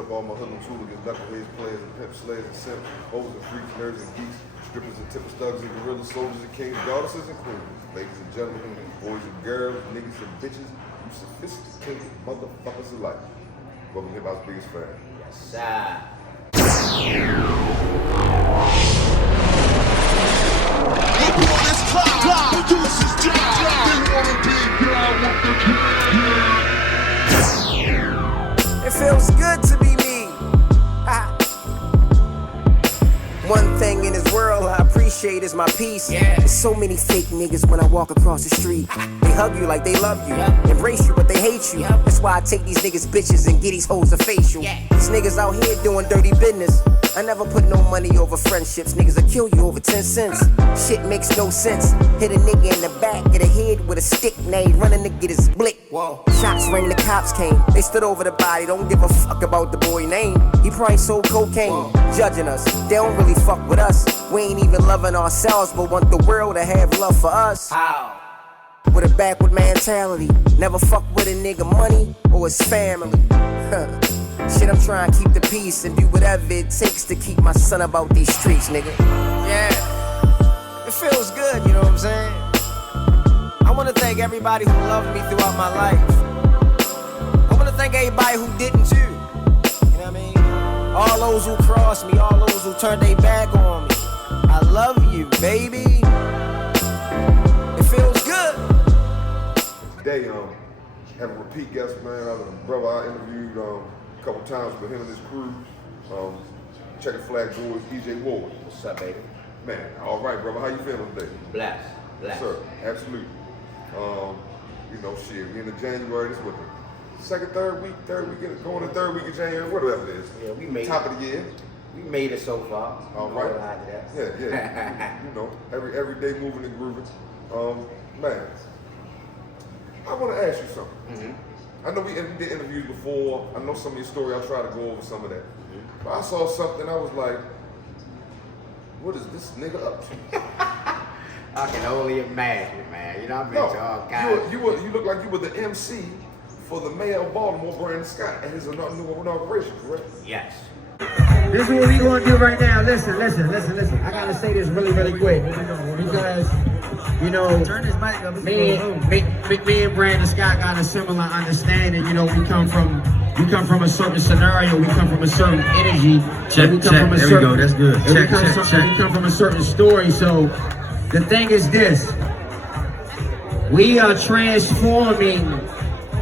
up all my hoodlums, hooligans, knuckleheads, players, and pimps, slaves, and simps, hoes and freaks, nerds and geeks, strippers and tipper thugs and gorillas, soldiers and kings, goddesses and queens, ladies and gentlemen, boys and girls, niggas and bitches, you sophisticated motherfuckers alike. Welcome to Hip-Hop's biggest fan. Yes, sir. It feels good to be me. One thing in this world I appreciate is my peace. Yeah. There's so many fake niggas when I walk across the street. They hug you like they love you, embrace you but they hate you. That's why I take these niggas bitches and get these hoes a facial. These niggas out here doing dirty business. I never put no money over friendships. Niggas will kill you over 10 cents. Shit makes no sense. Hit a nigga in the back of the head with a stick. Now he running to get his blick. Whoa. Shots rang, the cops came. They stood over the body, don't give a fuck about the boy name. He probably sold cocaine. Judging us, they don't really fuck with us. We ain't even loving ourselves, but want the world to have love for us. How? With a backward mentality. Never fuck with a nigga money or his family. Shit, I'm trying to keep the peace and do whatever it takes to keep my son about these streets, nigga. Yeah, it feels good, you know what I'm saying? I wanna thank everybody who loved me throughout my life. I wanna thank everybody who didn't too. You know what I mean? All those who crossed me, all those who turned their back on me. I love you, baby. It feels good. Today, have a repeat guest, man. I was a brother I interviewed a couple times with him and his crew. Checker Flag Boys, DJ Warwick. What's up, baby? Man, all right, brother. How you feeling today? Blessed. Yes, sir. Absolutely. You know, shit. We in the January. This what the third week, going to third week of January, whatever it is. Yeah, we made top of the year. We made it so far. All right. Yeah. You know, every day moving and grooving. Man, I want to ask you something. Mm-hmm. I know we did interviews before. I know some of your story. I'll try to go over some of that. But I saw something. I was like, what is this nigga up to? I can only imagine, man. You know, I've been to all kinds. You look like you were the MC for the mayor of Baltimore, Brandon Scott, at his inauguration, correct? Yes. This is what we gonna do right now. Listen. I gotta say this really quick because, you know, me and Brandon Scott got a similar understanding. You know, we come from a certain scenario. We come from a certain energy. Check. There we go. That's good. We come from a certain story. So the thing is this: we are transforming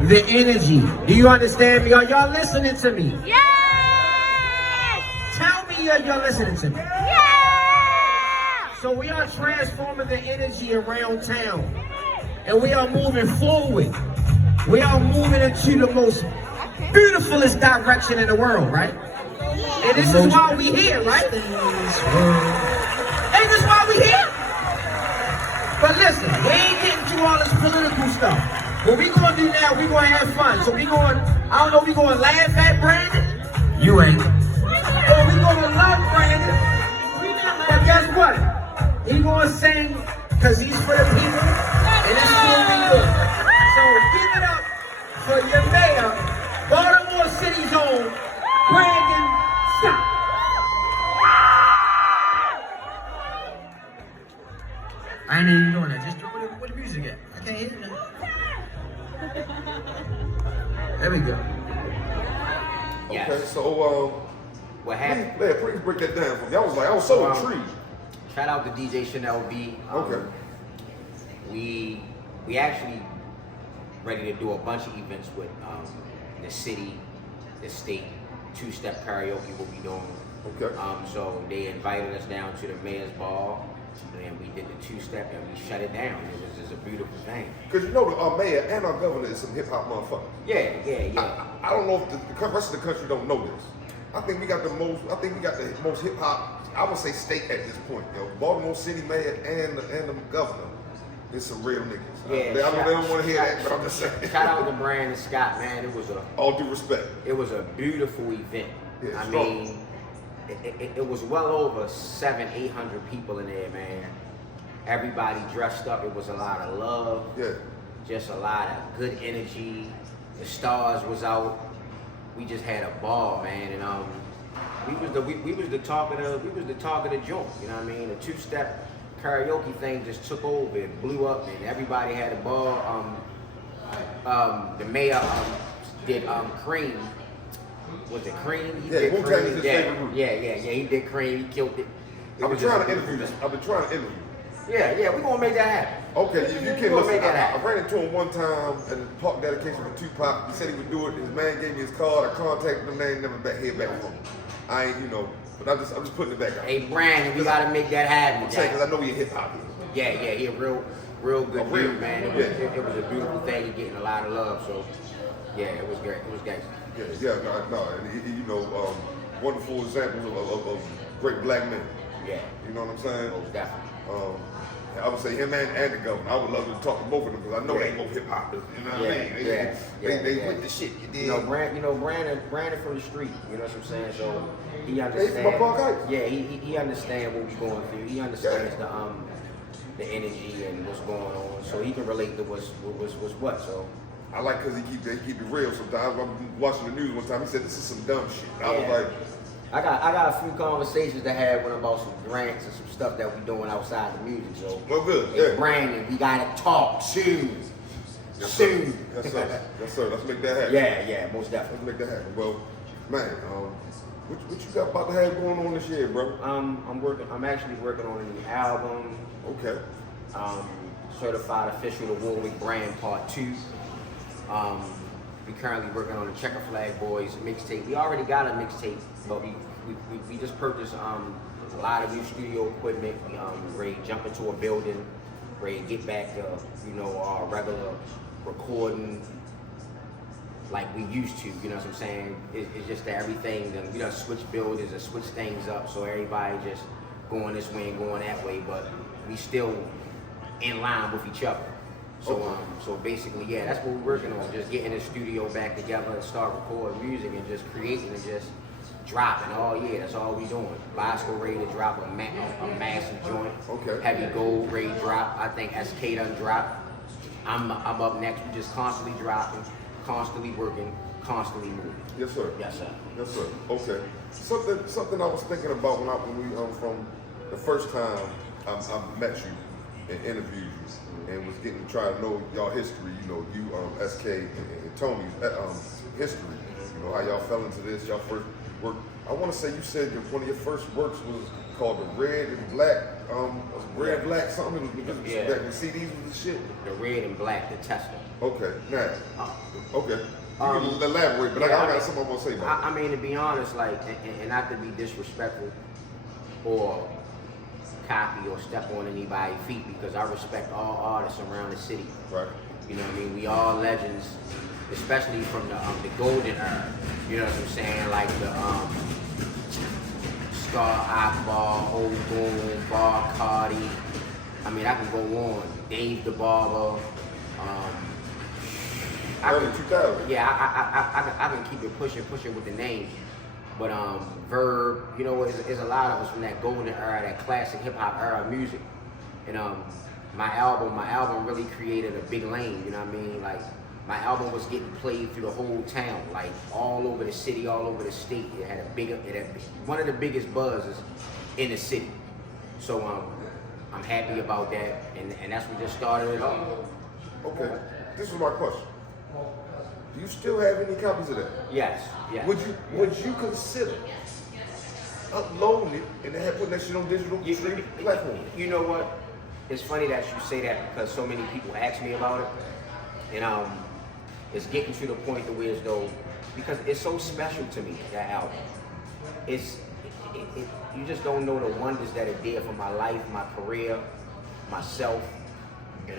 the energy. Do you understand me? Are y'all listening to me? Yeah! Tell me you're listening to me. Yeah! So we are transforming the energy around town. And we are moving forward. We are moving into the most beautifulest direction in the world, right? And this is why we here, right? Ain't this why we here? But listen, we ain't getting through all this political stuff. What we gonna do now, we gonna have fun. So we going, I don't know, we gonna laugh at Brandon? You ain't. Or we gonna love Brandon? But guess what? He gonna sing, cause he's for the people, and this is what we do. So give it up for your mayor, Baltimore City's own, Brandon Scott. I ain't even doing that. Just where the music at? I can't hear it. There we go. Yes. Okay, so What happened? please break that down for me. I was so intrigued. Shout out to DJ Chanel B. Okay. We actually ready to do a bunch of events with the city, the state, two-step karaoke. What we doing? Okay. So they invited us down to the mayor's ball, and we did the two-step, and we shut it down. It was just a beautiful thing. Because you know our mayor and our governor is some hip hop motherfuckers. Yeah. I don't know if the rest of the country don't know this. I think we got the most hip hop, I would say, state at this point. Yo, Baltimore City mayor and the governor is some real niggas. Yeah, They don't want to hear that, but I'm just saying. Shout out to Brandon Scott, man. All due respect. It was a beautiful event. Yeah, I strong. mean, it was well over 700-800 people in there, man. Everybody dressed up. It was a lot of love. Yeah. Just a lot of good energy. The stars was out. we just had a ball, man, and we was the talk of the joint. You know what I mean? The two-step karaoke thing just took over. It blew up, and everybody had a ball. The mayor did Cream. Was it Cream? He did Wu-Tang is Cream. his favorite group. Yeah. He did Cream. He killed it. I've been trying to interview this. I've been trying to interview. Yeah, we're gonna make that happen. Okay, if you can We'll listen, make that I happen. ran into him one time at the park dedication for Tupac. He said he would do it. His man gave me his card. I contacted him. They ain't never hear back from him. I ain't, but I'm just putting it back out. Hey, Brandon, we gotta make that happen. I'm saying because I know you're hip hop. Yeah, he a real good dude, man. It was a beautiful thing. He getting a lot of love. So, yeah, it was great. It was gangster. No, and wonderful examples of great black men. Yeah. You know what I'm saying? Most definitely. I would say him and the governor. I would love to talk to both of them because I know they both hip hoppers. You know what I mean? They with the shit. You did. Brandon from the street. You know what I'm saying? So he understands. They from Park Heights. Yeah, he understands what we're going through. He understands the energy and what's going on. So he can relate to what's what. So. I like because they keep it real sometimes. I was watching the news one time. He said, this is some dumb shit. I was like, I got a few conversations to have with him about some grants and some stuff that we're doing outside the music. So, well, good. Hey, Brandon, we gotta talk soon. Yes, soon. Yes, sir. Yes, sir. Let's make that happen. Yeah, most definitely. Let's make that happen. Well, man, what you got about to have going on this year, bro? I'm actually working on a new album. Okay. Certified Official the Warwick Brand Part 2. We currently working on the Checker Flag Boys mixtape. We already got a mixtape, but we just purchased a lot of new studio equipment. We ready to jump into a building, ready to get back to our regular recording like we used to. You know what I'm saying? It's just that everything switch buildings and switch things up, so everybody just going this way and going that way, but we still in line with each other. So basically, that's what we're working on. Just getting the studio back together and start recording music and just creating and just dropping all year. That's all we doing. Bosco ready to drop a massive joint. Okay. Heavy Gold ready to drop. I think SK done dropped. I'm up next. We just constantly dropping, constantly working, constantly moving. Yes, sir. Yes, sir. Yes, sir. Okay. Something I was thinking about when we from the first time I met you and interviewed you and was getting to try to know y'all history. SK and Tony's history. How y'all fell into this. Y'all first work. I want to say you said that one of your first works was called the Red and Black. Red Black something. Back when CDs was the shit. The Red and Black, the Tesla. Okay. Now. Okay. You can elaborate, but I got something I want to say about it. I mean, to be honest, and not to be disrespectful or copy or step on anybody's feet, because I respect all artists around the city. Right. You know what I mean? We all legends, especially from the golden era. You know what I'm saying? Like the Star Akbar, Old Goon, Bar Cardi. I mean, I can go on. Dave the Barber. Early 2000. Yeah, I can keep it pushing with the names. But Verb, there's a lot of us from that golden era, that classic hip hop era of music. And my album really created a big lane. You know what I mean? Like my album was getting played through the whole town, like all over the city, all over the state. It had one of the biggest buzzes in the city. So I'm happy about that, and that's what just started it off. Okay, this is my question. Do you still have any copies of that? Yes. Would you consider uploading it and then putting that shit on digital streaming platforms? You know what? It's funny that you say that because so many people ask me about it, and it's getting to the point to where as though, because it's so special to me, that album. You just don't know the wonders that it did for my life, my career, myself, and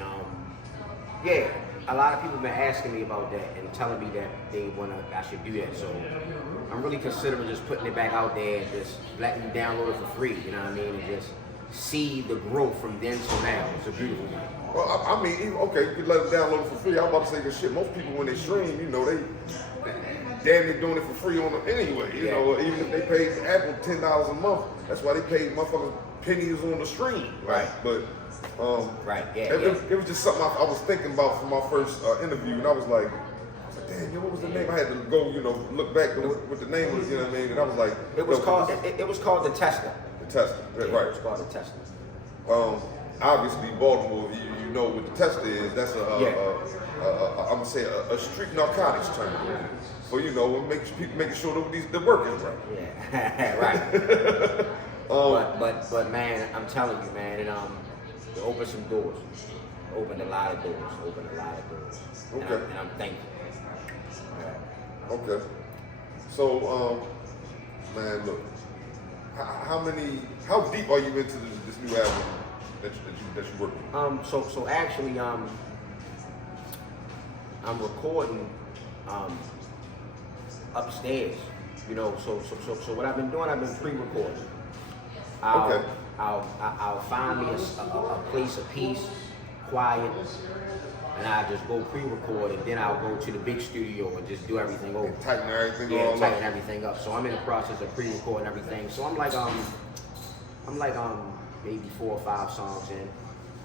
a lot of people have been asking me about that and telling me that I should do that. So I'm really considering just putting it back out there and just letting you download it for free. You know what I mean? And just see the growth from then to now. It's a beautiful thing. Well, I mean, you could let them download it for free. I was about to say this shit. Most people when they stream, they damn near doing it for free on them anyway. You know, even if they paid Apple $10 a month, that's why they paid motherfuckers pennies on the stream. Right. But right. It was just something I was thinking about for my first interview, and I was like, was like, damn, yo, what was the name? I had to go, you know, look back to what the name was, you know what I mean? And I was like, It was called the Tester. The Tester, Yeah, right? It was called the Tester. Obviously, Baltimore, you know what the Tester is. That's I'm gonna say a street narcotics term. So you know, making sure that the work is right. Yeah, right. But man, I'm telling you, man, it opened some doors. Opened a lot of doors. Okay. And I'm thankful. Yeah. Okay. So, man, look, how deep are you into this new album that you working on? So actually, I'm recording upstairs. You know, so what I've been doing, I've been pre-recording. Okay. I'll find me a place of peace, quiet, and I just go pre-record, and then I'll go to the big studio and just do everything over. Tighten everything Yeah, all tighten up. everything up. So I'm in the process of pre-recording everything. So I'm like maybe 4 or 5 songs in.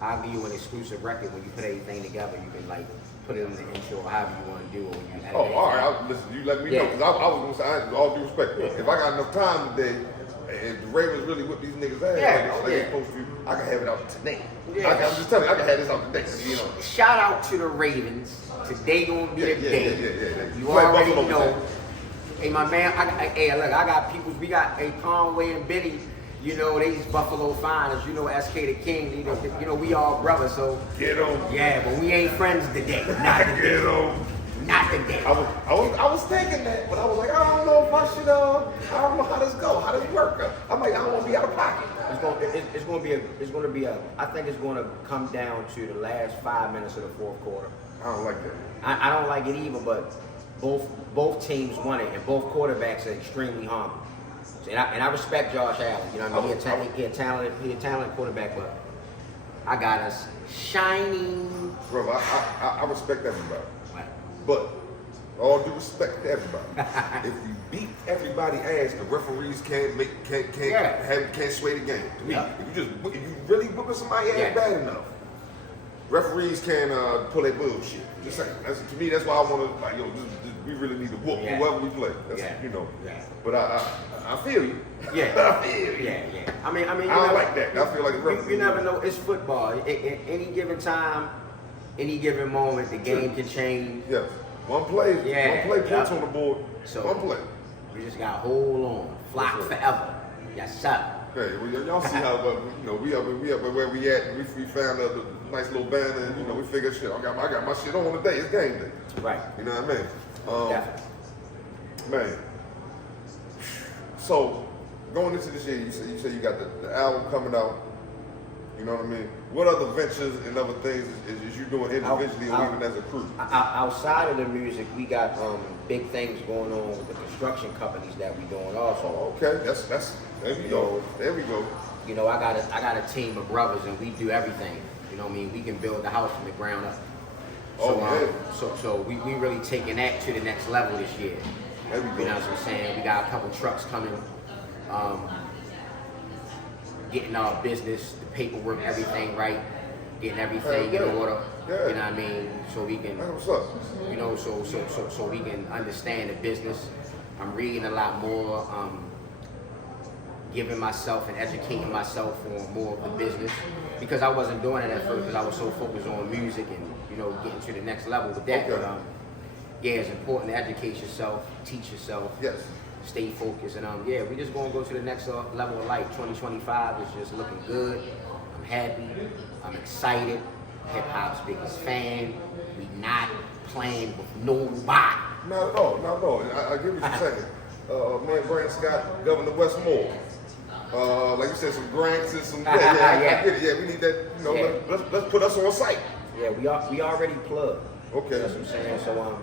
I'll give you an exclusive record when you put everything together. You can like put it in the intro, however you want to do it. When you edit Oh, all it. right. Listen, you let me know, because I was gonna say, all due respect, if I got enough time today, if the Ravens really whip these niggas ass, like they supposed to, I can have it out today. Yeah. I'm just telling you, I can have this out today. You know. Shout out to the Ravens. Today gonna be the day. Yeah. You Play already Buffalo, know. man. Hey, my man, look, I got people. We got Conway and Benny. You know, these Buffalo finals. You know, SK the King. You know, we all brothers. So Get on. yeah, but we ain't friends today. Not today. Get on. Not today. I was thinking that, but I was like, I don't know if I should. I don't know how this go. How this work? I'm like, I don't want to be out of pocket. It's gonna be a. I think it's gonna come down to the last 5 minutes of the fourth quarter. I don't like that. I don't like it either, but both teams won it, and both quarterbacks are extremely humble. And I respect Josh Allen. You know what I mean? He a talented quarterback, but I got us shining. Bro, I respect everybody. Right. But all due respect to everybody, if you beat everybody ass, the referees can't sway the game. To me, Yeah. if you really whooping somebody ass bad enough, referees can pull their bullshit. Just saying. To me, that's why I want to like, we really need to whoop whoever we play. That's, you know. Yeah. But I feel you. Yeah. I feel you. Yeah. I mean, I don't like that. I feel like the referee. You never know. It's football. At any given time, any given moment, the game can change. Yes. One play puts on the board. So one play. We just got to hold on. Flock forever. Yes, sir. Hey, well, y'all see how we up where we at. And we found a nice little banner, and we figured shit. I got my shit on today. It's game day. Right. You know what I mean? Definitely. Man. So going into this year, you said you got the album coming out. You know what I mean? What other ventures and other things is you doing individually or even as a crew? Outside of the music, we got big things going on with the construction companies that we doing also. Okay, that's there we go. There we go. You know, I got a team of brothers, and we do everything. You know what I mean? We can build the house from the ground up. So we really taking that to the next level this year. There we go. You know what I'm saying? We got a couple trucks coming, getting our business, the paperwork, everything right, getting everything in order. Yeah. You know what I mean? So we can, That's what's up. you know, so we can understand the business. I'm reading a lot more, giving myself and educating myself on more of the business, because I wasn't doing it at first because I was so focused on music and getting to the next level with that. Okay. But yeah, it's important to educate yourself, teach yourself, Yes. stay focused, and we just gonna go to the next level of life. 2025 is just looking good. I'm happy. I'm excited. Hip hop's biggest fan. We not playing with nobody. Not at all. Not at all. And I get what you're saying. Man, Brandon Scott, Governor Westmore. Like you said, some grants and some. I get it. Yeah, we need that. Let's put us on site. Yeah, we already plugged. Okay. That's what I'm saying. So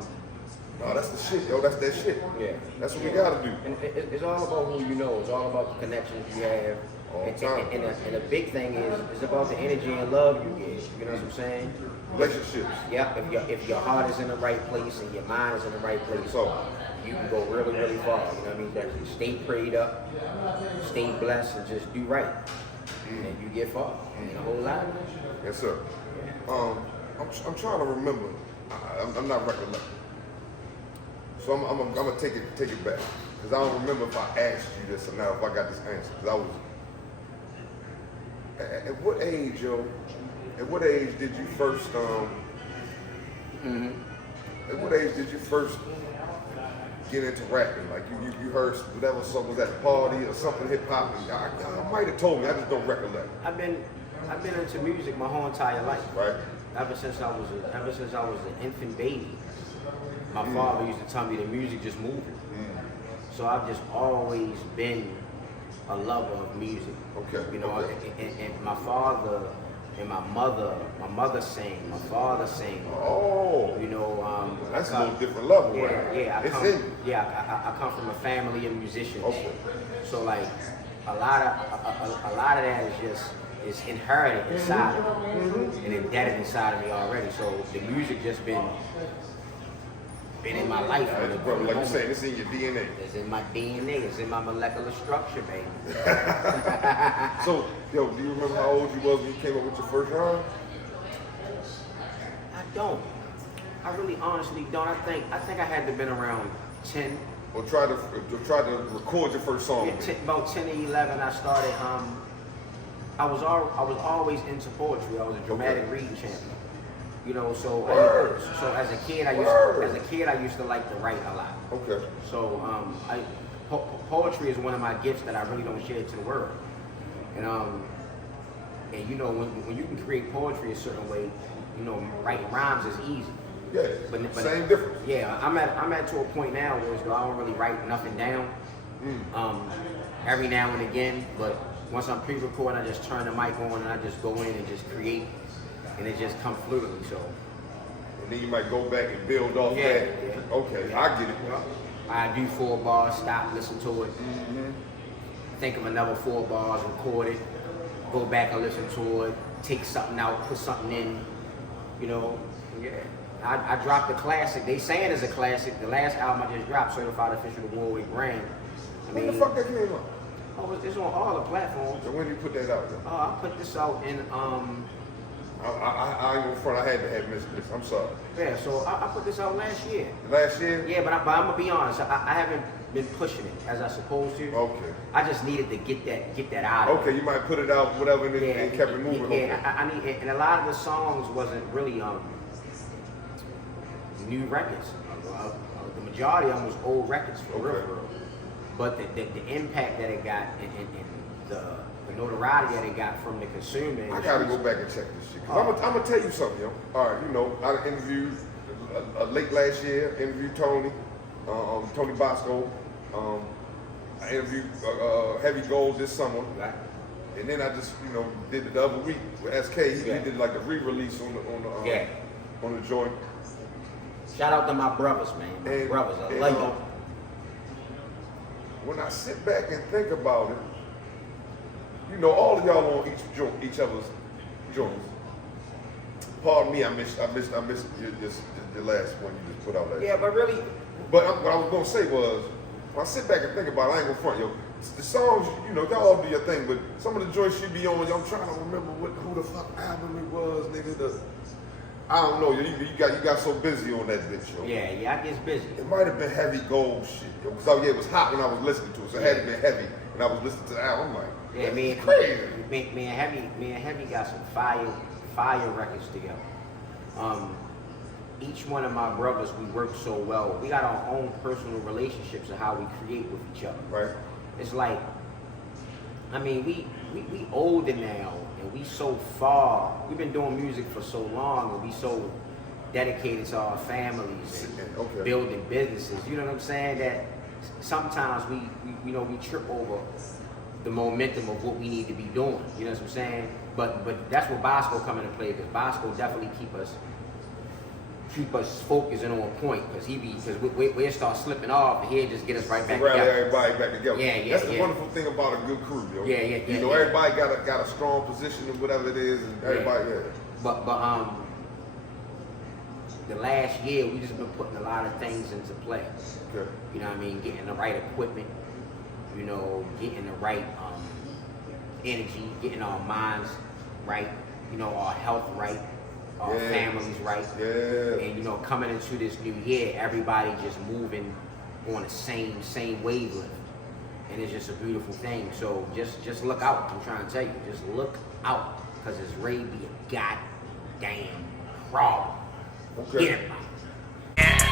No, that's the shit, yo. That's that shit. yeah, That's what we gotta do. And it's all about who you know. It's all about the connections you have. All the And, time. and the big thing is about the energy and love you give. You know what I'm saying? Relationships. Yeah. If your heart is in the right place and your mind is in the right place, So. you can go really, really far. You know what I mean? That you stay prayed up, stay blessed, and just do right, and you get far in a whole lot. Yes, sir. I'm trying to remember. I'm not recollecting. So I'm gonna take it back because I don't remember if I asked you this or not. If I got this answer, because I was. At what age, yo? At what age did you first At what age did you first get into rapping? Like you heard whatever song was at a party or something hip hop. I might have told me. I just don't recollect. I've been into music my whole entire life. Right. Ever since I was an infant baby, my father used to tell me the music just moving. So I've just always been a lover of music. Okay. You know, okay. and my father and my mother sang, my father sang. Oh. You know, that's a little different level, yeah, right? Yeah, I come from a family of musicians. Okay. So like a lot of that is inherited inside of me and embedded inside of me already. So the music just been in my life. Brother, like you saying, it's in your DNA. It's in my DNA. It's in my molecular structure, baby. So, yo, do you remember how old you was when you came up with your first rhyme? I don't. I really honestly don't. I think I had to been around 10. Or try to record your first song? Yeah, about 10 or 11, I started. I was always into poetry. I was a dramatic reading champion. You know, so as a kid, I used to like to write a lot. Okay. So poetry is one of my gifts that I really don't share to the world. And you know, when you can create poetry a certain way, you know, writing rhymes is easy. Yeah. But same difference. Yeah, I'm at to a point now where I don't really write nothing down. Every now and again, but once I'm pre-recording, I just turn the mic on and I just go in and just create. And it just comes fluidly, so. And then you might go back and build off that. Yeah. Okay, I get it. I do 4 bars, stop, listen to it. Think of another 4 bars, record it, go back and listen to it, take something out, put something in, you know. Yeah. I dropped a classic. They saying it's a classic. The last album I just dropped, Certified Official Warwick brand. When the fuck that came out? Oh, it's on all the platforms. So when did you put that out there? I put this out in I ain't gonna front. I had to have missed this. I'm sorry. Yeah, so I put this out last year. Last year? Yeah, but I'm gonna be honest. I haven't been pushing it as I supposed to. Okay. I just needed to get that out. Okay, you might put it out, whatever, and and kept it moving. Yeah, okay. I need, and a lot of the songs wasn't really new records. The majority of them was old records for real. But the impact that it got and the notoriety that it got from the consumer. I gotta go back and check this shit. Cause I'm gonna tell you something, yo. All right, you know, I interviewed late last year. Interviewed Tony Bosco. I interviewed Heavy Gold this summer, and then I just did it the other week with SK. He did like a re-release on the joint. Shout out to my brothers, man. My brothers, I love you. When I sit back and think about it, all of y'all on each other's joints. Pardon me, I missed your last one you just put out last. Yeah, but really. But what I was gonna say was, when I sit back and think about it, I ain't gonna front, yo. The songs, y'all do your thing, but some of the joints you be on, I'm trying to remember who the fuck album it was, nigga. I don't know, you got so busy on that bitch, yo. Yeah, I get busy. It might have been Heavy Gold shit, yo. Cause it was hot when I was listening to it, so it had to be heavy when I was listening to the album. I'm like, yeah, me and Heavy got some fire records together. Each one of my brothers, we work so well. We got our own personal relationships of how we create with each other. Right. It's like, we older now, and we so far. We've been doing music for so long, and we so dedicated to our families and building businesses. You know what I'm saying? That sometimes we trip over the momentum of what we need to be doing. You know what I'm saying? But that's where Bosco come into play, because Bosco definitely keep us focused and on point, because we'll start slipping off and he'll just get us right back rally together. everybody back together. Yeah. That's the wonderful thing about a good crew, yo. Yeah. Everybody got a strong position in whatever it is, and everybody, But the last year we just been putting a lot of things into play. Okay. You know what I mean? Getting the right equipment, getting the right energy, getting our minds right, our health right. our families right. Yeah. And you know, coming into this new year, everybody just moving on the same wavelength. And it's just a beautiful thing. So just look out. I'm trying to tell you, just look out, because it's ready to be a goddamn problem. Okay. Get it,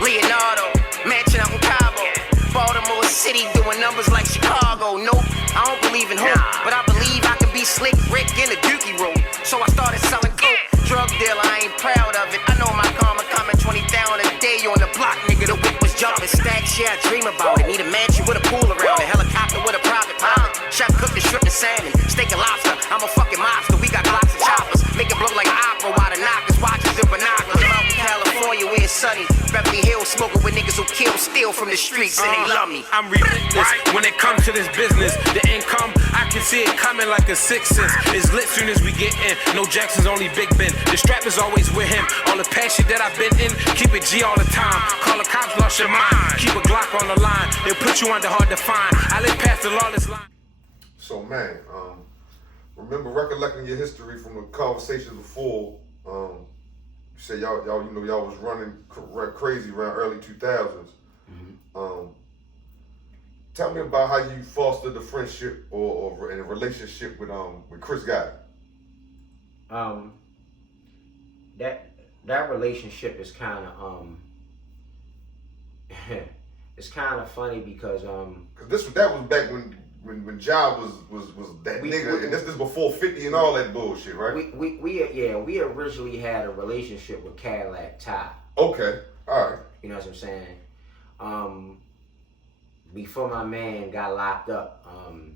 Leonardo, mansion out in Cabo. Baltimore City doing numbers like Chicago. Nope, I don't believe in hope, but I believe I can be slick Rick in the Dookie road. So I started selling coke. Drug dealer, I ain't proud of it. I know my karma coming 20,000 a day on the block, nigga. The whip was jumping. Stacks, yeah, I dream about it. Need a mansion with a pool around it. Helicopter with a private pilot. Chef cooked the shrimp and salmon. Steak and lobster. I'm a fucking monster. We got blocks and choppers. Make it blow like an opera while the knockers watches and binoculars. Love in California where it's sunny. Beverly Hills smoking with niggas who kill, steal from the streets, and they love me. I'm relentless when it comes to this business. The income, I can see it coming like a sixth sense. It's lit soon as we get in. No Jackson's, only Big Ben. The strap is always with him. All the passion that I've been in, keep it G all the time. Call the cops, lost your mind. Keep a Glock on the line. They'll put you under hard to find. I live past the lawless line. So man, remember recollecting your history from the conversations before. You said y'all was running crazy around early 2000s. Tell me about how you fostered the friendship or in a relationship with Chris Gotti. That relationship is kind of it's kind of funny because that was back when Ja was that nigga, and this is before 50 and all that bullshit, right? We originally had a relationship with Cadillac Ty. Okay, all right. You know what I'm saying? Before my man got locked up,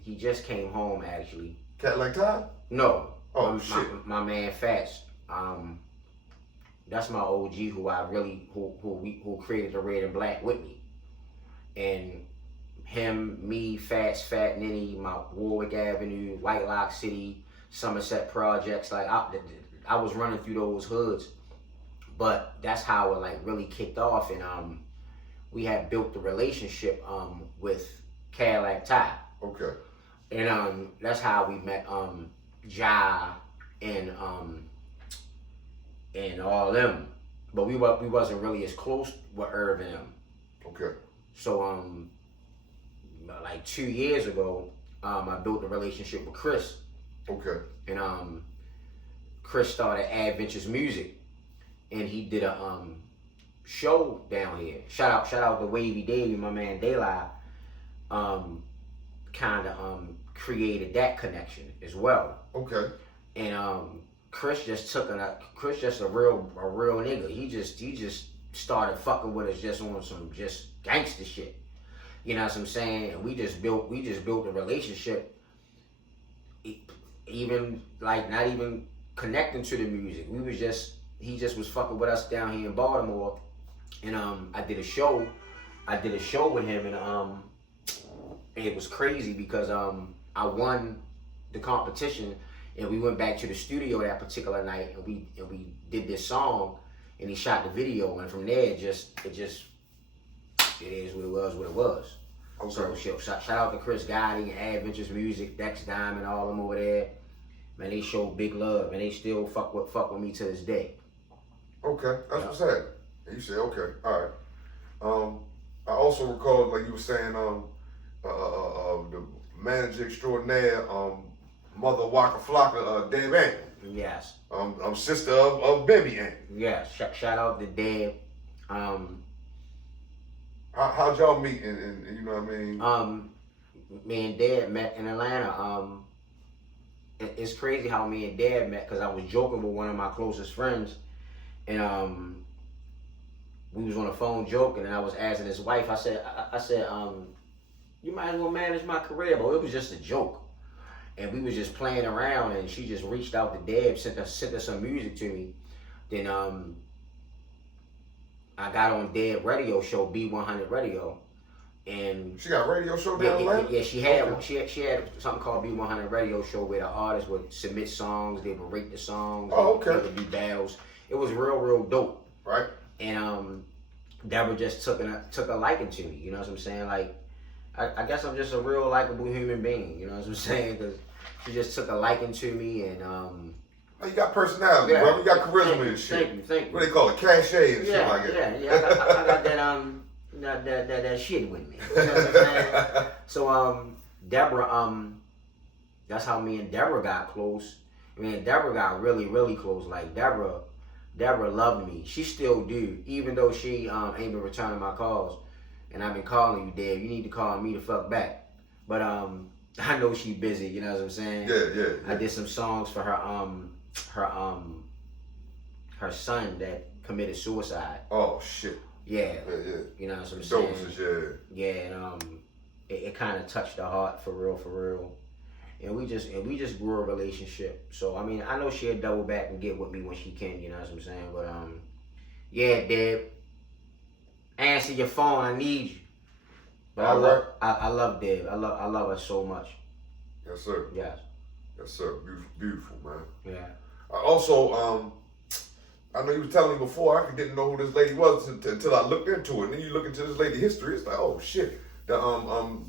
he just came home actually. Cadillac Ty? No. Oh shit. My man Fats. That's my OG who created the Red and Black with me. And him, me, Fats, Fat Ninny, my Warwick Avenue, White Lock City, Somerset projects, like I was running through those hoods. But that's how it like really kicked off, and we had built the relationship with Cadillac Ty. Okay. And that's how we met Ja and all them. But we wasn't really as close with Irv and them. Okay. So like 2 years ago, I built a relationship with Chris. Okay. And Chris started Adventures Music, and he did a show down here. Shout out to Wavy Davy, my man Daylight. Kind of created that connection as well. Okay. And Chris just a real nigga. He just started fucking with us just on some just gangster shit. You know what I'm saying? And we just built a relationship. Even like not even connecting to the music. He just was fucking with us down here in Baltimore. And I did a show with him, and it was crazy because I won the competition, and we went back to the studio that particular night, and we did this song, and he shot the video, and from there it is what it was. Okay. So shout out to Chris Gotti and Adventures Music, Dex Diamond, all them over there. Man, they show big love, and they still fuck with me to this day. Okay, that's what's happening. You said okay, all right. I also recall, like you were saying, the manager extraordinaire, mother Waka Flocka, Deb Antney. Yes. I'm sister of Baby Antney. Yes. Shout out to Deb. How'd y'all meet? And you know what I mean? Me and Deb met in Atlanta. It's crazy how me and Deb met because I was joking with one of my closest friends, and we was on the phone joking, and I was asking his wife. I said, you might as well manage my career, but it was just a joke, and we was just playing around, and she just reached out to Deb, sent her some music to me. Then I got on Deb radio show, B100 Radio, and she got a radio show down in Atlanta? Yeah, she had one. She had something called B100 Radio Show where the artists would submit songs, they would rate the songs. Oh, okay. There would be battles. It was real dope. Right. And Deborah just took a liking to me. You know what I'm saying? Like, I guess I'm just a real likable human being. You know what I'm saying? Because she just took a liking to me, and You got personality, bro. You got charisma and shit. Thank you. What they call it, cachet and shit like that. Yeah. I got that shit with me. You know what I'm saying? So Deborah, that's how me and Deborah got close. Me and Deborah got really, really close. Like Deborah loved me. She still do, even though she ain't been returning my calls. And I've been calling you, Deb. You need to call me the fuck back. But I know she busy. You know what I'm saying? Yeah. I did some songs for her son that committed suicide. Oh shit. Yeah. You know what I'm saying? Condolences, yeah. And it kind of touched the heart for real. And we just grew a relationship. So I mean, I know she'll double back and get with me when she can. You know what I'm saying? But yeah, Deb, answer your phone. I need you. But I love Deb. I love her so much. Yes, sir. Yes. Yes, sir. Beautiful, man. Yeah. Also, I know you were telling me before, I didn't know who this lady was until I looked into it. And then you look into this lady's history, it's like, oh shit. The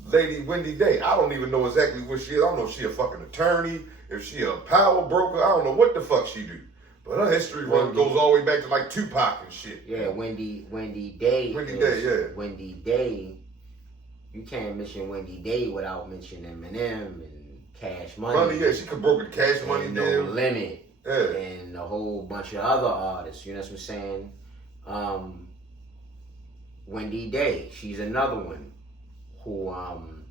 lady Wendy Day. I don't even know exactly what she is. I don't know if she a fucking attorney, if she a power broker. I don't know what the fuck she do. But her history goes all the way back to like Tupac and shit. Yeah, Wendy Day. Wendy Day. You can't mention Wendy Day without mentioning Eminem and Cash Money. Yeah, she could broker the Cash Money and deal. No Limit. Yeah. And a whole bunch of other artists. You know what I'm saying? Wendy Day. She's another one who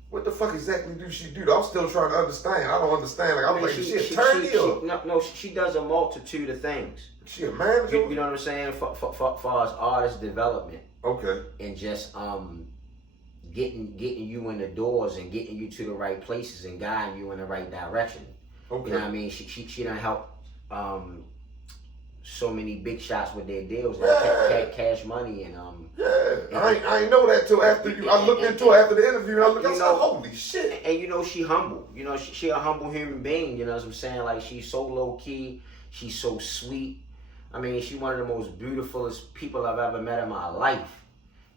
what the fuck exactly do she do? I'm still trying to understand. I don't understand. Like I was like, is she attorney or? She does a multitude of things. She a manager? You know what I'm saying? For us artist development. Okay. And just getting you in the doors and getting you to the right places and guiding you in the right direction. Okay. You know what I mean? She done helped so many big shots with their deals, like Cash Money and I ain't know that till after you. I looked into it after the interview and I looked. I said, holy shit. And you know she humble. You know she a humble human being. You know what I'm saying? Like she's so low key. She's so sweet. I mean, she's one of the most beautifulest people I've ever met in my life.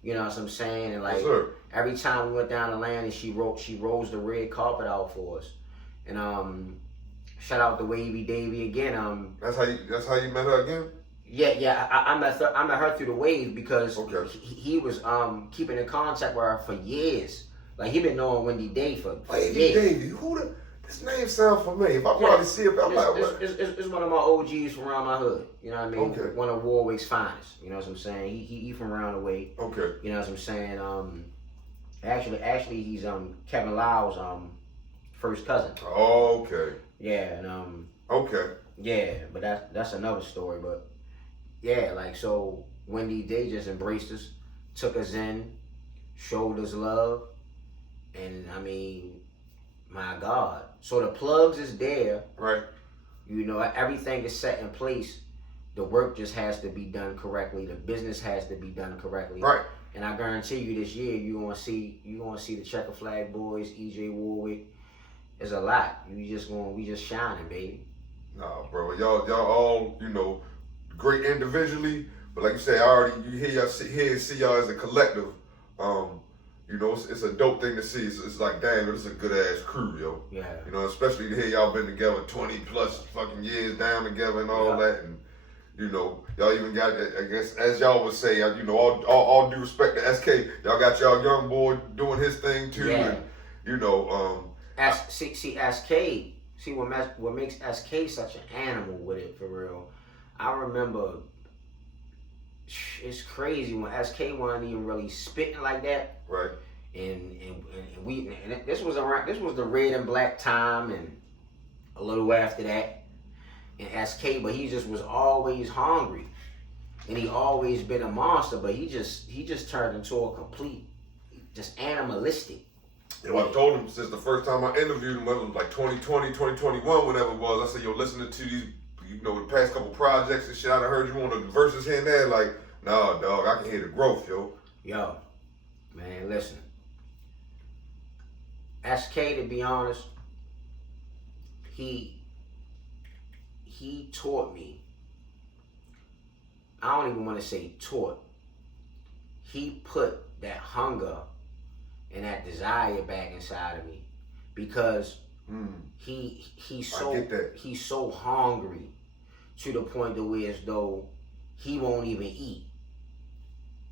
You know what I'm saying? And like every time we went down the land and she rolls the red carpet out for us. And shout out to Wavy Davy again. That's how you met her again? Yeah. I met her through the Wave because he was keeping in contact with her for years. Like he been knowing Wendy Day for Wavy years. Davy, this name sounds familiar. If I probably see it, I'm like, what? It's one of my OGs from around my hood. You know what I mean? Okay. One of Warwick's finest. You know what I'm saying? He from around the way. Okay. You know what I'm saying? Actually, he's Kevin Lyle's first cousin. Oh, okay. Yeah, and okay. Yeah, but that's another story. But yeah, like so, Wendy Day just embraced us, took us in, showed us love, and I mean, my God. So the plugs is there. Right. You know, everything is set in place. The work just has to be done correctly. The business has to be done correctly. Right. And I guarantee you, this year you're gonna see the Checker Flag Boys, EJ Warwick. It's a lot. We just shining, baby. Nah, bro. Y'all all, great individually, but like you say, you hear and see y'all as a collective. It's a dope thing to see. It's like, damn, this is a good ass crew, yo. Yeah. Especially to hear y'all been together 20 plus fucking years down together and all that, and y'all even got, I guess, as y'all would say, all due respect to SK, y'all got y'all young boy doing his thing too, yeah. and See what makes SK such an animal with it, for real. I remember, it's crazy when SK wasn't even really spitting like that. Right. And this was the red and black time, and a little after that, and SK, but he just was always hungry, and he always been a monster. But he just turned into a complete, just animalistic. Yeah, I told him since the first time I interviewed him, whether it was like 2020, 2021, whatever it was, I said, yo, listening to these, the past couple projects and shit, I done heard you on the verses here and there, like, nah, dog, I can hear the growth, yo. Yo, man, listen. SK, to be honest, he taught me. I don't even want to say taught. He put that hunger and that desire back inside of me, because he's so hungry. to the point to where as though he won't even eat.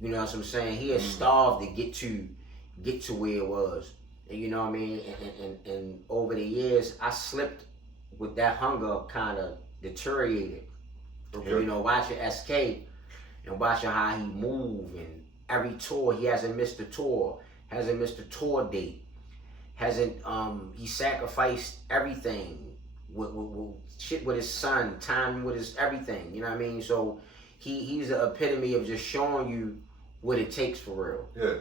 You know what I'm saying? He is starved to get to where it was. And you know what I mean? And over the years, I slipped with that hunger, kind of deteriorated. Okay. And, you know, watching SK and watching how he move, and every tour, he hasn't missed a tour, hasn't missed a tour date, he sacrificed everything with shit with his son, time with his everything, you know what I mean? So he's the epitome of just showing you what it takes for real. Yeah.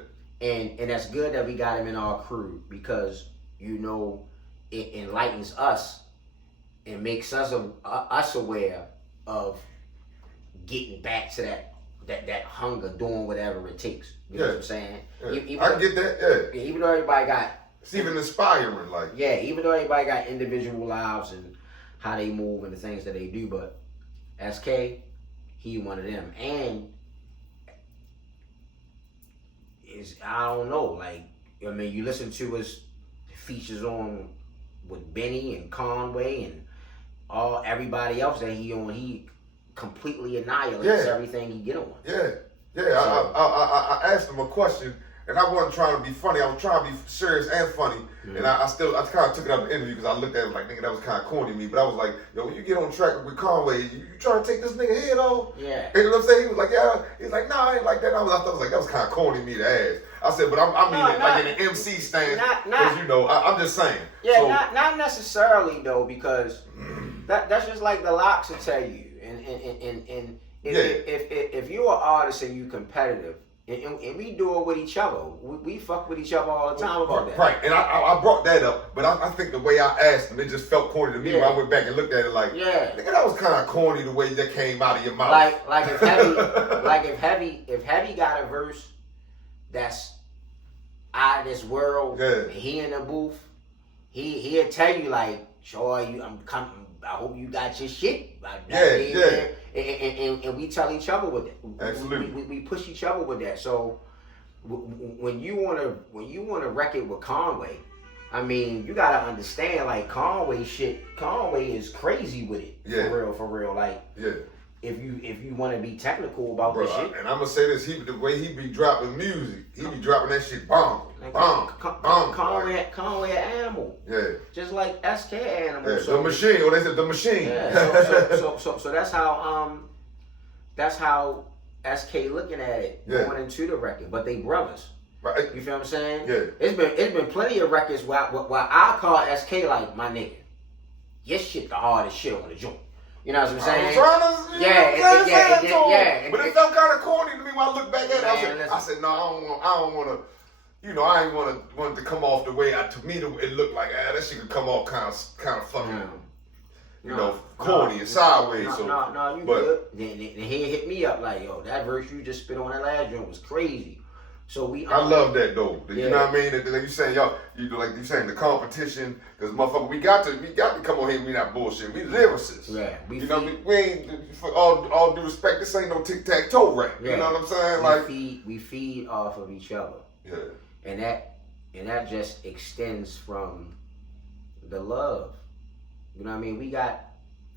And that's good that we got him in our crew, because, you know, it enlightens us and makes us aware of getting back to that hunger, doing whatever it takes. You know what I'm saying? Yeah. I get that, yeah. Even though everybody got... It's even inspiring, like... Yeah, even though everybody got individual lives and how they move and the things that they do, but SK, he one of them. And I don't know, like, I mean, you listen to his features on with Benny and Conway and everybody else that he on, he completely annihilates everything he get on. Yeah. So, I asked him a question, and I wasn't trying to be funny. I was trying to be serious and funny. Mm-hmm. And I kind of took it out of the interview because I looked at it like, nigga, that was kind of corny to me. But I was like, yo, when you get on track with Conway, you trying to take this nigga head off? Yeah. And you know what I'm saying? He was like, yeah. He's like, nah, I ain't like that. I was like, that was kind of corny to me to ask. I said, but I mean, like in an MC stance, because, you know, I'm just saying. Yeah, so, not necessarily, though, because that's just like the locks will tell you. And if you're an artist and you competitive, and we do it with each other, we fuck with each other all the time about that. Right, and I brought that up, but I think the way I asked him, it just felt corny to me when I went back and looked at it like, nigga, that was kind of corny the way that came out of your mouth. Like if Heavy got a verse that's out of this world, and he in the booth, he'll tell you like, sure, I'm coming. I hope you got your shit. And we tell each other with that. Absolutely. We push each other with that. So when you wanna wreck it with Conway, I mean, you gotta understand, like, Conway is crazy with it. For real. Like, if you want to be technical about this shit. And I'm gonna say this, the way he be dropping music, he be dropping that shit bomb. Conway an animal. Yeah. Just like SK animal. Yeah, so, the machine, or they said the machine. Yeah. So that's how SK looking at it going into the record. But they brothers. Right. You feel what I'm saying? Yeah. It's been plenty of records where I call SK like, my nigga, your shit the hardest shit on the joint. You know what I'm saying? I was trying to, yeah. But it felt kind of corny to me when I look back at it. I said, no, I don't want to. You know, I ain't want it to come off the way to me it looked like. That shit could come off kind of fucking, corny and sideways. No, you good. Then he hit me up like, yo, that verse you just spit on that last joint was crazy. So I love that though. You know what I mean? Like you saying, like you saying the competition, because motherfucker, we got to come on here and we not bullshit. We lyricists. Yeah. We ain't, for all due respect, this ain't no tic-tac-toe rap. You know what I'm saying? We feed off of each other. Yeah. And that just extends from the love. You know what I mean? We got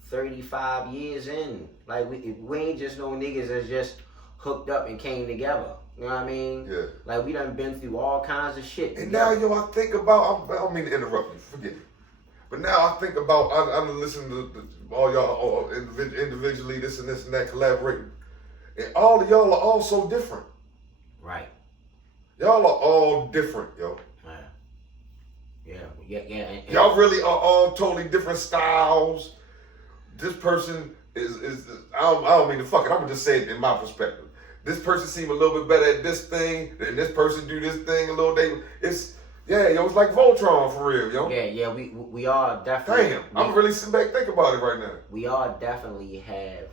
35 years in. Like we ain't just no niggas that's just hooked up and came together. You know what I mean? Yeah. Like, we done been through all kinds of shit. And now, I think about, I don't mean to interrupt you, forget me. But now I think about, I'm listening to all y'all individually, this and that, collaborating. And all of y'all are all so different. Right. Y'all are all different, yo. Yeah. And y'all really are all totally different styles. This person is I don't mean to fuck it, I'm gonna just say it in my perspective. This person seem a little bit better at this thing, and this person do this thing a little bit. It's like Voltron for real, yo. Yeah, we all definitely. Damn, I'm really sitting back thinking about it right now. We all definitely have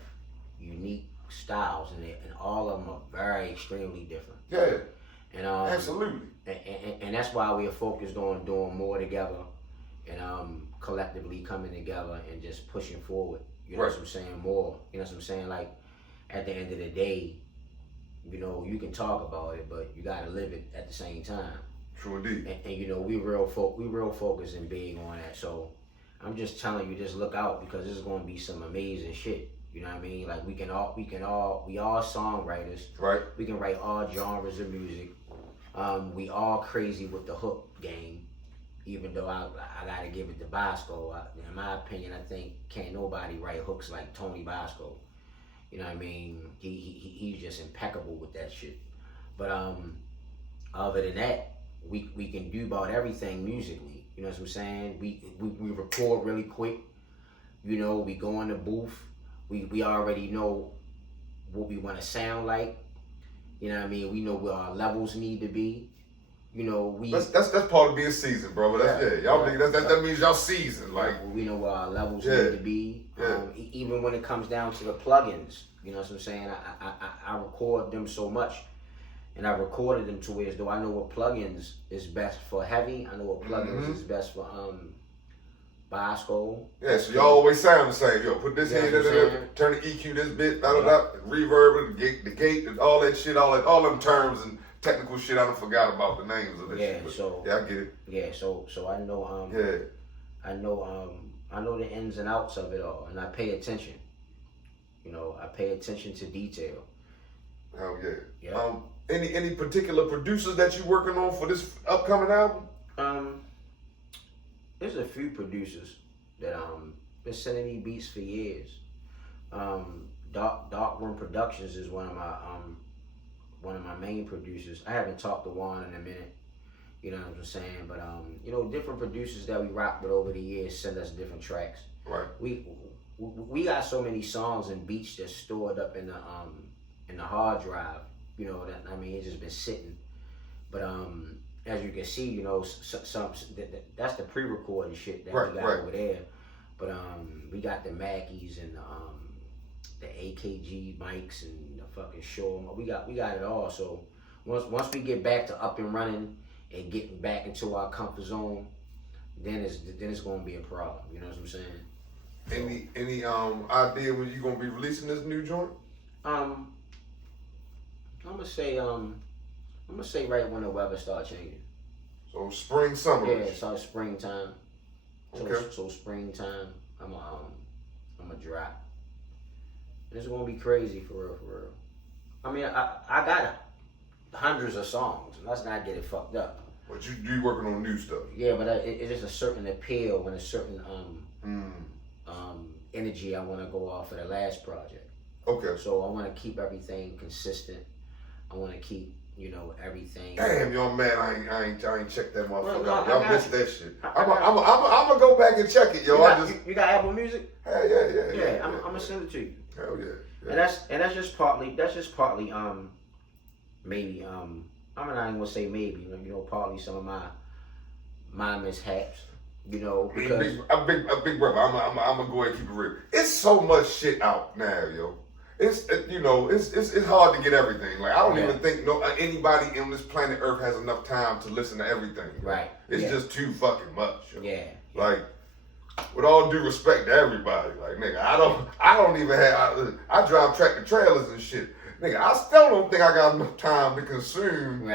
unique styles, and all of them are very extremely different. Yeah. And absolutely. And that's why we are focused on doing more together, and collectively coming together and just pushing forward. You know what I'm saying? More. You know what I'm saying? Like, at the end of the day, you know, you can talk about it, but you gotta live it at the same time. True indeed. And you know, we real focused and big on that. So I'm just telling you, just look out, because this is gonna be some amazing shit. You know what I mean? Like we all songwriters. Right. We can write all genres of music. We all crazy with the hook game. Even though I gotta give it to Bosco. In my opinion, I think can't nobody write hooks like Tony Bosco. You know what I mean? He's just impeccable with that shit. But other than that, we can do about everything musically. You know what I'm saying? We record really quick. You know, we go in the booth. We already know what we want to sound like. You know what I mean? We know where our levels need to be. You know, that's part of being seasoned, bro. But that means y'all seasoned. Like we know where our levels need to be. Even when it comes down to the plugins, you know what I'm saying? I record them so much, and I recorded them to where as though I know what plugins is best for heavy. I know what plugins is best for Bosco. Yeah, so y'all always sound the same. Yo, put this here, turn the EQ this bit, reverb, the gate, and all that shit, all them terms and technical shit. I done forgot about the names of this shit. I get it. Yeah, so I know I know the ins and outs of it all, and I pay attention. You know, I pay attention to detail. Hell yeah. Yeah. Any particular producers that you working on for this upcoming album? There's a few producers that been sending me beats for years. Dark Room Productions is one of my main producers. I haven't talked to Juan in a minute. You know what I'm saying? But you know, different producers that we rock with over the years send us different tracks. Right. We got so many songs and beats that's stored up in the hard drive. You know, that I mean, it's just been sitting. But as you can see, you know, that's the pre-recorded shit that we got over there. But we got the Mackies and the AKG mics and the fucking show. We got it all. So once we get back to up and running and getting back into our comfort zone, then it's gonna be a problem. You know what I'm saying? Any idea when you gonna be releasing this new joint? I'm gonna say right when the weather starts changing. So spring, summer. Yeah, so springtime. Okay. So springtime, I'm a drop. And it's gonna be crazy for real. I mean, I got hundreds of songs, and let's not get it fucked up. But you working on new stuff. Yeah, but it's just a certain appeal and a certain energy I want to go off of the last project. Okay. So I want to keep everything consistent. I want to keep, you know, everything. Damn, young man, I ain't checked that motherfucker out. Well, Y'all missed that shit. I'm gonna go back and check it, yo. You got Apple Music? Hey, yeah. I'm gonna send it to you. Hell yeah. And that's just partly maybe I'm not even gonna say maybe, you know, partly some of my mishaps, you know, because a big brother. I'm gonna go ahead and keep it real. It's so much shit out now, yo. It's hard to get everything. Like I don't even think anybody on this planet Earth has enough time to listen to everything. Right. It's just too fucking much. Yo. Yeah. Like, with all due respect to everybody, like nigga, I don't even have. I drive tractor trailers and shit. Nigga, I still don't think I got enough time to consume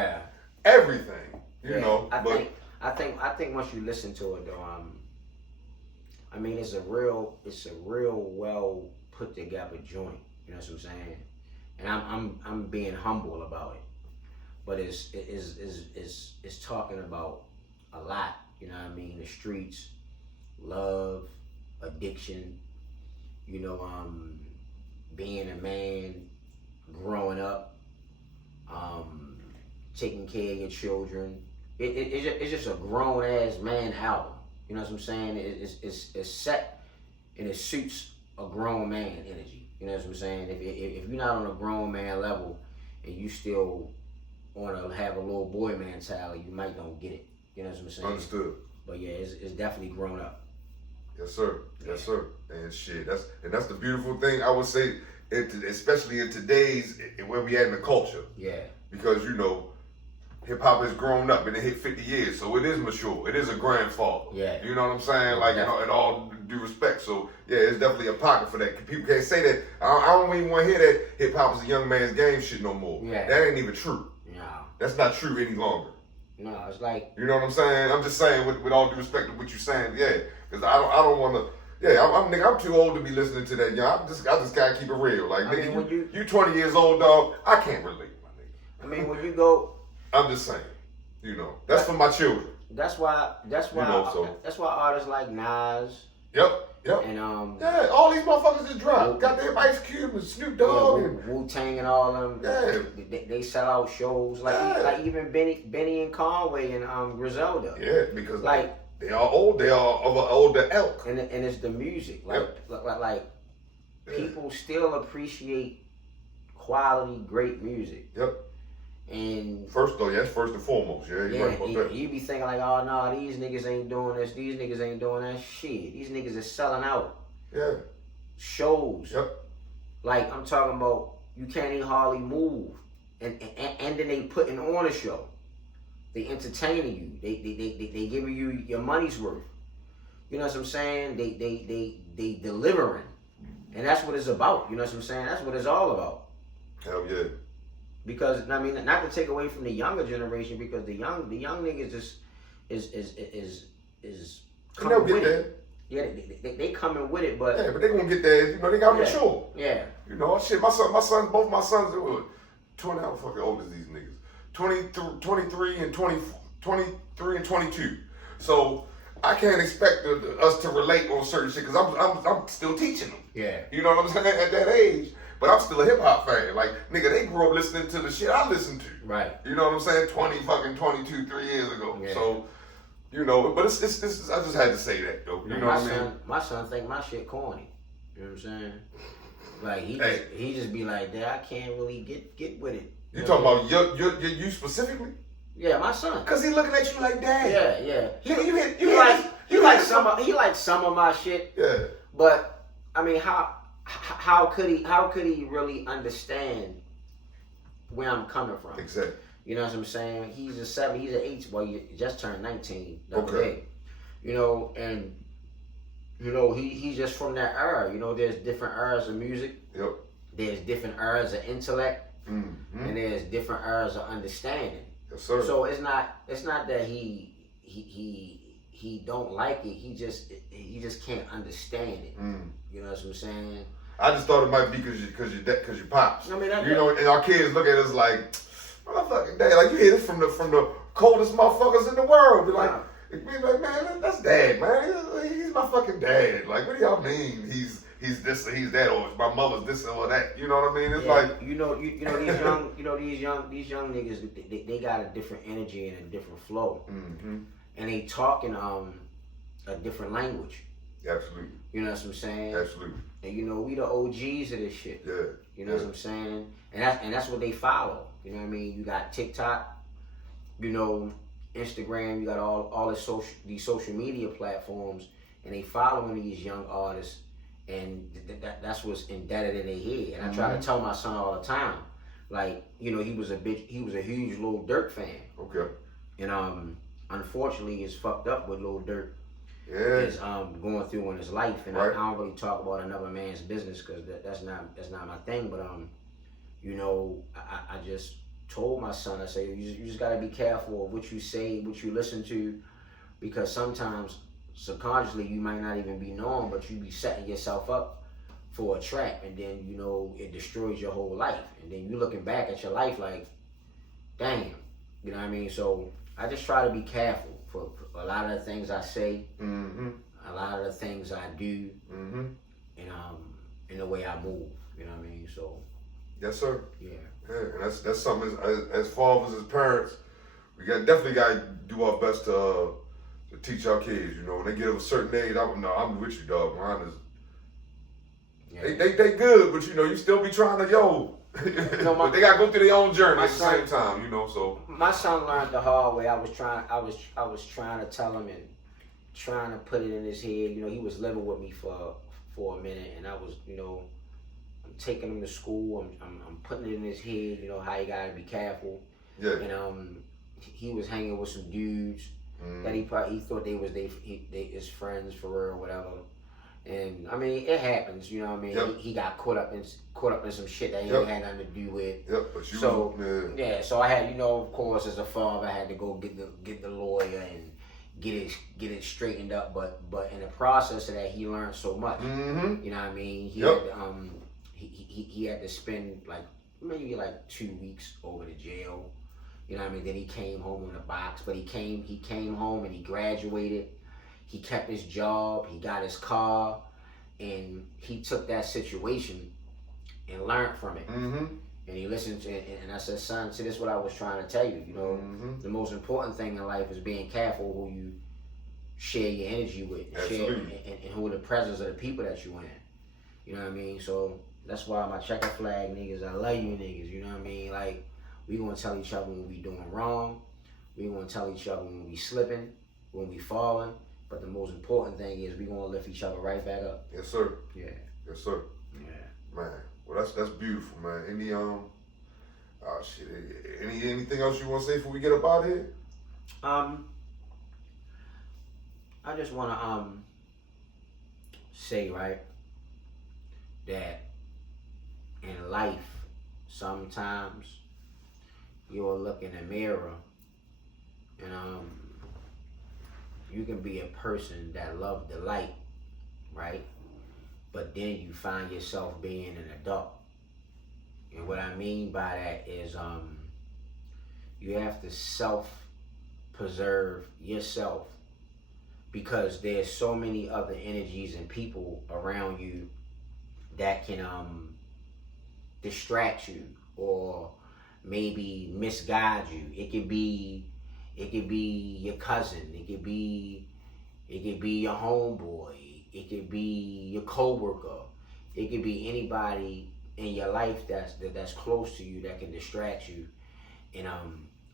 everything. You know. I think once you listen to it though, I mean it's a real well put together joint. You know what I'm saying? And I'm being humble about it. But it's talking about a lot, you know what I mean? The streets, love, addiction, you know, being a man, growing up, taking care of your children. It's just a grown ass man album. You know what I'm saying? It's set and it suits a grown man energy. You know what I'm saying? If you're not on a grown man level and you still want to have a little boy mentality, you might don't get it. You know what I'm saying? Understood. But yeah, it's definitely grown up. Yes, sir. Yes, sir. And shit, that's the beautiful thing. I would say, especially in today's where we at in the culture. Yeah. Because you know, hip hop has grown up and it hit 50 years, so it is mature. It is a grandfather. Yeah. You know what I'm saying? Like, you know, in all due respect. So yeah, it's definitely a pocket for that. People can't say that. I don't even want to hear that hip hop is a young man's game shit no more. Yeah. That ain't even true. No. That's not true any longer. No, it's like, you know what I'm saying? I'm just saying with all due respect to what you're saying, yeah. Because I don't want to Yeah, I'm too old to be listening to that. I just gotta keep it real. Like, I nigga, mean, you 20 years old, dog. I can't relate, my nigga. I mean, when you go, I'm just saying, that's for my children. that's why artists like Nas. Yep. And yeah, all these motherfuckers just dropped. Goddamn Ice Cube and Snoop Dogg and Wu-Tang and all them. Yeah. They sell out shows like even Benny and Conway and Griselda. Yeah, because like they are old. They are of an older elk. And it's the music. Like people still appreciate quality, great music. Yep. And first and foremost, you're right about that. You be thinking like, oh no, these niggas ain't doing this, these niggas ain't doing that shit. These niggas is selling out. Yeah. Shows. Yep. Like I'm talking about, you can't even hardly move, and then they putting on a show. They entertaining you. They giving you your money's worth. You know what I'm saying? They delivering, and that's what it's about. You know what I'm saying? That's what it's all about. Hell yeah. Because I mean, not to take away from the younger generation, because the young niggas just is coming with it. Yeah, they coming with it, but yeah, but they gonna get there. They got mature. Yeah. Shit. Both my sons are 20. How fucking old is these niggas? 23 and 23 and 22. So I can't expect us to relate on certain shit because I'm still teaching them. Yeah. You know what I'm saying? At that age. But I'm still a hip hop fan. Like, nigga, they grew up listening to the shit I listened to. Right. You know what I'm saying? 22, 3 years ago. Yeah. So, but it's I just had to say that though. You know what I mean? My son think my shit corny. You know what I'm saying? Like he just be like, Dad, I can't really get with it. You talking about you specifically? Yeah, my son. Cause he looking at you like Dad. Yeah. He like some of my shit. Yeah. But I mean, how could he really understand where I'm coming from? Exactly. You know what I'm saying? He's an 8. Well, he just turned 19 the other day. And he's just from that era. There's different eras of music. Yep. There's different eras of intellect. Mm-hmm. And there's different eras of understanding. Yes, sir. So it's not that he don't like it. He just can't understand it. Mm. You know what I'm saying? I just thought it might be because your pops. I mean, and our kids look at us like, motherfucking Dad. Like, you hear this from the coldest motherfuckers in the world. Be like, man, that's Dad, man. He's my fucking dad. Like, what do y'all mean? He's this or he's that, or my mother's this or that. You know what I mean? It's like these young niggas, they got a different energy and a different flow, mm-hmm. and they talking a different language. Absolutely. You know what I'm saying? Absolutely. And we the OGs of this shit. Yeah. You know what I'm saying? And that's what they follow. You know what I mean? You got TikTok, Instagram. You got all these social media platforms, and they following these young artists. And that's what's embedded in their head. And I try to tell my son all the time, like, he was a huge Lil Durk fan. Okay. And unfortunately, he's fucked up with Lil Durk. Yeah. Is going through in his life, and right. I don't really talk about another man's business because that's not my thing. But I just told my son, I say, you just gotta be careful of what you say, what you listen to, because sometimes subconsciously you might not even be knowing, but you be setting yourself up for a trap, and then it destroys your whole life, and then you looking back at your life like, damn, you know what I mean? So I just try to be careful for a lot of the things I say, mm-hmm. a lot of the things I do, mm-hmm. and the way I move, you know what I mean? So yes, sir. Yeah. And that's something as fathers, as parents, we definitely got to do our best to teach our kids. When they get of a certain age, I'm with you, dog. Mine is. Yeah. They good, but you still be trying to but they gotta go through their own journey at the same time, So my son learned the hard way. I was trying to tell him and trying to put it in his head. He was living with me for a minute, and I was, I'm taking him to school. I'm putting it in his head. How you gotta be careful. Yeah. And he was hanging with some dudes that he thought they was his friends for real or whatever. And I mean, it happens, you know what I mean? Yep. He got caught up in some shit that he Yep. had nothing to do with. Yep, but you so I had, of course, as a father, I had to go get the lawyer and get it straightened up. But in the process of that, he learned so much. Mm-hmm. You know what I mean? He Yep. had he had to spend like maybe like 2 weeks over to jail. You know what I mean? Then he came home in a box, but he came home and he graduated. He kept his job. He got his car, and he took that situation and learned from it. Mm-hmm. And he listened to it, and I said, son, see, this is what I was trying to tell you. You know, Mm-hmm. the most important thing in life is being careful who you share your energy with, Absolutely. and who are the presence of the people that you in. You know what I mean? So that's why my checker flag niggas, I love you niggas. You know what I mean? Like, we gonna tell each other when we doing wrong. We gonna tell each other when we slipping, when we falling. But the most important thing is we gonna lift each other right back up. Yes, sir. Yeah. Yes, sir. Yeah. Man, well, that's beautiful, man. Anything else you want to say before we get up out of here? I just want to say, right, that in life sometimes you'll look in the mirror and you can be a person that love the light, right? But then you find yourself being in the dark. And what I mean by that is you have to self-preserve yourself, because there's so many other energies and people around you that can distract you or maybe misguide you. It could be your cousin, it could be your homeboy, it could be your coworker, it could be anybody in your life that's close to you that can distract you and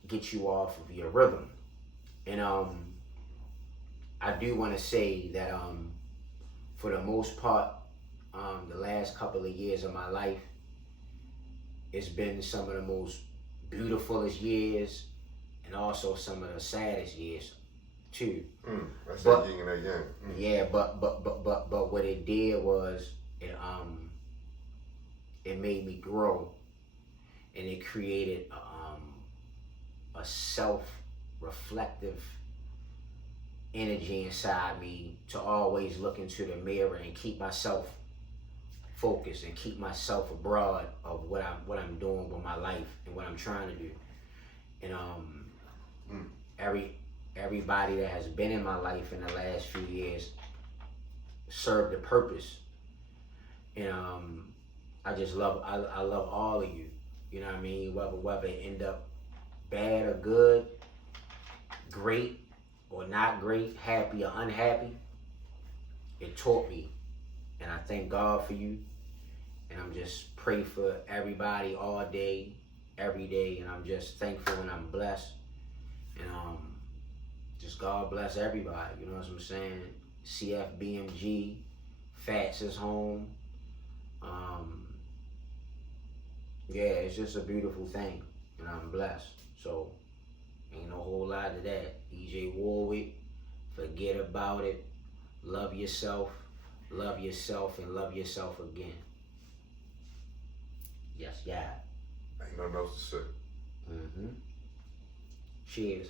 get you off of your rhythm. And I do want to say that for the most part, the last couple of years of my life, it's been some of the most beautifulest years and also some of the saddest years too. That's But- that yin and that yang. Yeah, but what it did was it made me grow, and it created a self-reflective energy inside me to always look into the mirror and keep myself focused and keep myself abroad of what I'm doing with my life and what I'm trying to do. And everybody that has been in my life in the last few years served a purpose. And I love all of you. You know what I mean? Whether it end up bad or good, great or not great, happy or unhappy, it taught me. And I thank God for you. And I'm just pray for everybody all day, every day. And I'm just thankful and I'm blessed. And just God bless everybody. You know what I'm saying? CFBMG, Fats is home. Yeah, it's just a beautiful thing. And I'm blessed. So, ain't no whole lot of that. EJ Warwick, forget about it. Love yourself, and love yourself again. Yes, yeah. Ain't nothing else to say. Cheers.